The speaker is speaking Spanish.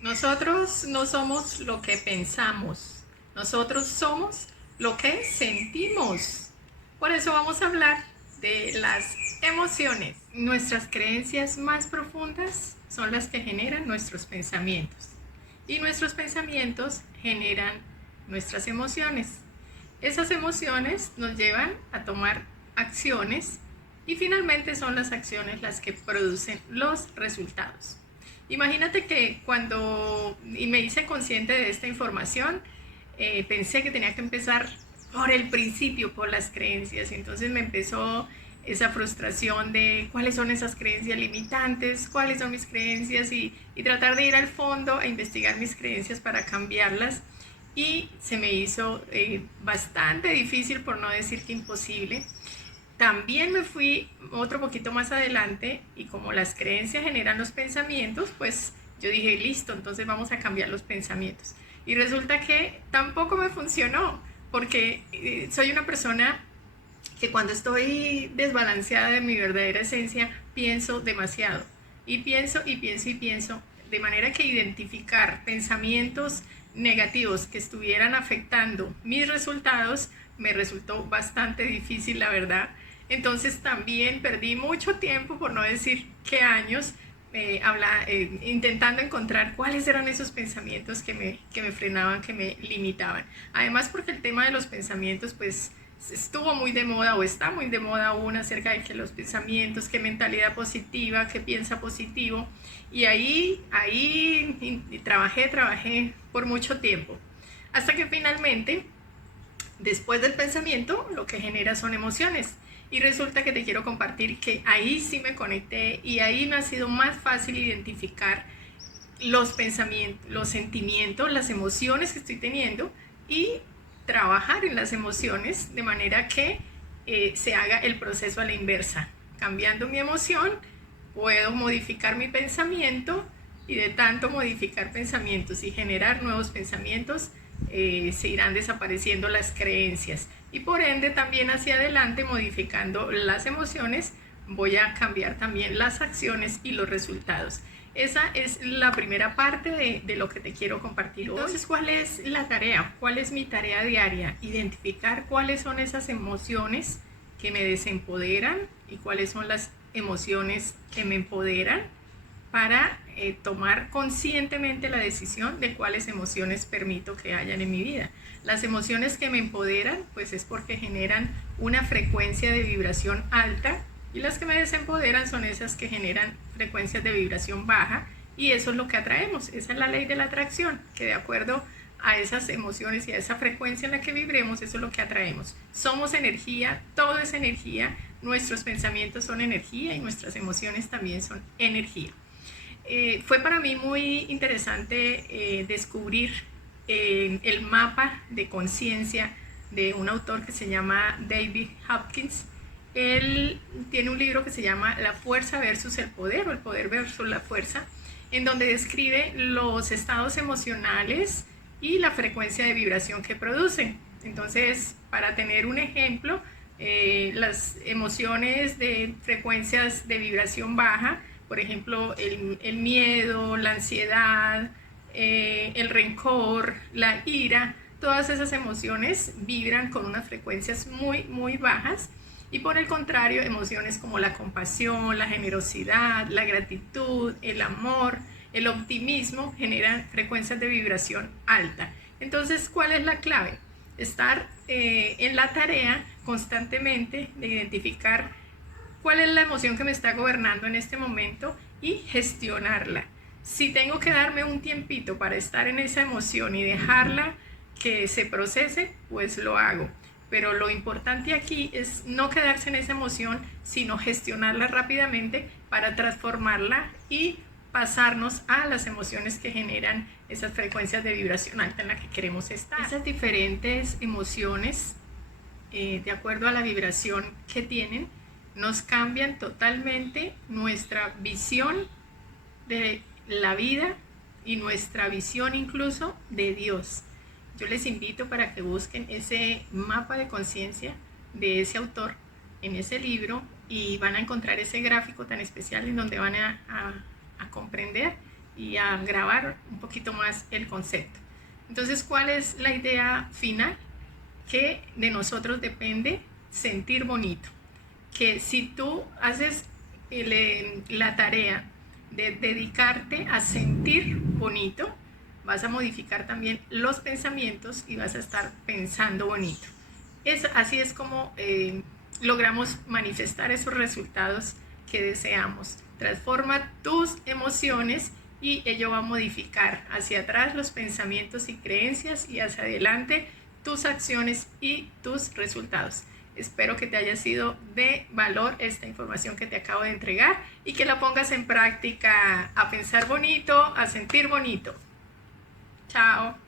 Nosotros no somos lo que pensamos, nosotros somos lo que sentimos. Por eso vamos a hablar de las emociones. Nuestras creencias más profundas son las que generan nuestros pensamientos. Y nuestros pensamientos generan nuestras emociones. Esas emociones nos llevan a tomar acciones y finalmente son las acciones las que producen los resultados. Imagínate que cuando me hice consciente de esta información, pensé que tenía que empezar por el principio, por las creencias. Entonces me empezó esa frustración de cuáles son esas creencias limitantes, cuáles son mis creencias y tratar de ir al fondo a investigar mis creencias para cambiarlas. Y se me hizo bastante difícil, por no decir que imposible. También me fui otro poquito más adelante y como las creencias generan los pensamientos, pues yo dije, listo, entonces vamos a cambiar los pensamientos. Y resulta que tampoco me funcionó, porque soy una persona que cuando estoy desbalanceada de mi verdadera esencia, pienso demasiado. Y pienso y pienso y pienso, de manera que identificar pensamientos negativos que estuvieran afectando mis resultados me resultó bastante difícil, la verdad. Entonces también perdí mucho tiempo, por no decir qué años, intentando encontrar cuáles eran esos pensamientos que me frenaban, que me limitaban. Además porque el tema de los pensamientos pues estuvo muy de moda o está muy de moda aún acerca de que los pensamientos, que mentalidad positiva, que piensa positivo. Y ahí trabajé por mucho tiempo. Hasta que finalmente, después del pensamiento, lo que genera son emociones. Y resulta que te quiero compartir que ahí sí me conecté y ahí me ha sido más fácil identificar los pensamientos, los sentimientos, las emociones que estoy teniendo y trabajar en las emociones de manera que se haga el proceso a la inversa. Cambiando mi emoción, puedo modificar mi pensamiento y de tanto modificar pensamientos y generar nuevos pensamientos, se irán desapareciendo las creencias y por ende también hacia adelante modificando las emociones voy a cambiar también las acciones y los resultados. Esa es la primera parte de lo que te quiero compartir hoy. Entonces, ¿cuál es la tarea? ¿Cuál es mi tarea diaria? Identificar cuáles son esas emociones que me desempoderan y cuáles son las emociones que me empoderan para tomar conscientemente la decisión de cuáles emociones permito que hayan en mi vida. Las emociones que me empoderan, pues es porque generan una frecuencia de vibración alta y las que me desempoderan son esas que generan frecuencias de vibración baja y eso es lo que atraemos. Esa es la ley de la atracción, que de acuerdo a esas emociones y a esa frecuencia en la que vibremos, eso es lo que atraemos. Somos energía, todo es energía, nuestros pensamientos son energía y nuestras emociones también son energía. Fue para mí muy interesante descubrir el mapa de conciencia de un autor que se llama David Hopkins. Él tiene un libro que se llama La fuerza versus el poder o el poder versus la fuerza, en donde describe los estados emocionales y la frecuencia de vibración que producen. Entonces, para tener un ejemplo, las emociones de frecuencias de vibración baja, por ejemplo, el miedo, la ansiedad, el rencor, la ira, todas esas emociones vibran con unas frecuencias muy, muy bajas. Y por el contrario, emociones como la compasión, la generosidad, la gratitud, el amor, el optimismo generan frecuencias de vibración alta. Entonces, ¿cuál es la clave? Estar en la tarea constantemente de identificar cuál es la emoción que me está gobernando en este momento y gestionarla. Si tengo que darme un tiempito para estar en esa emoción y dejarla que se procese, pues lo hago. Pero lo importante aquí es no quedarse en esa emoción, sino gestionarla rápidamente para transformarla y pasarnos a las emociones que generan esas frecuencias de vibración alta en la que queremos estar. Esas diferentes emociones, de acuerdo a la vibración que tienen, nos cambian totalmente nuestra visión de la vida y nuestra visión incluso de Dios. Yo les invito para que busquen ese mapa de conciencia de ese autor en ese libro y van a encontrar ese gráfico tan especial en donde van a comprender y a grabar un poquito más el concepto. Entonces, ¿cuál es la idea final? Que de nosotros depende sentir bonito. Que si tú haces la tarea de dedicarte a sentir bonito, vas a modificar también los pensamientos y vas a estar pensando bonito. Así es como logramos manifestar esos resultados que deseamos. Transforma tus emociones y ello va a modificar hacia atrás los pensamientos y creencias y hacia adelante tus acciones y tus resultados. Espero que te haya sido de valor esta información que te acabo de entregar y que la pongas en práctica a pensar bonito, a sentir bonito. Chao.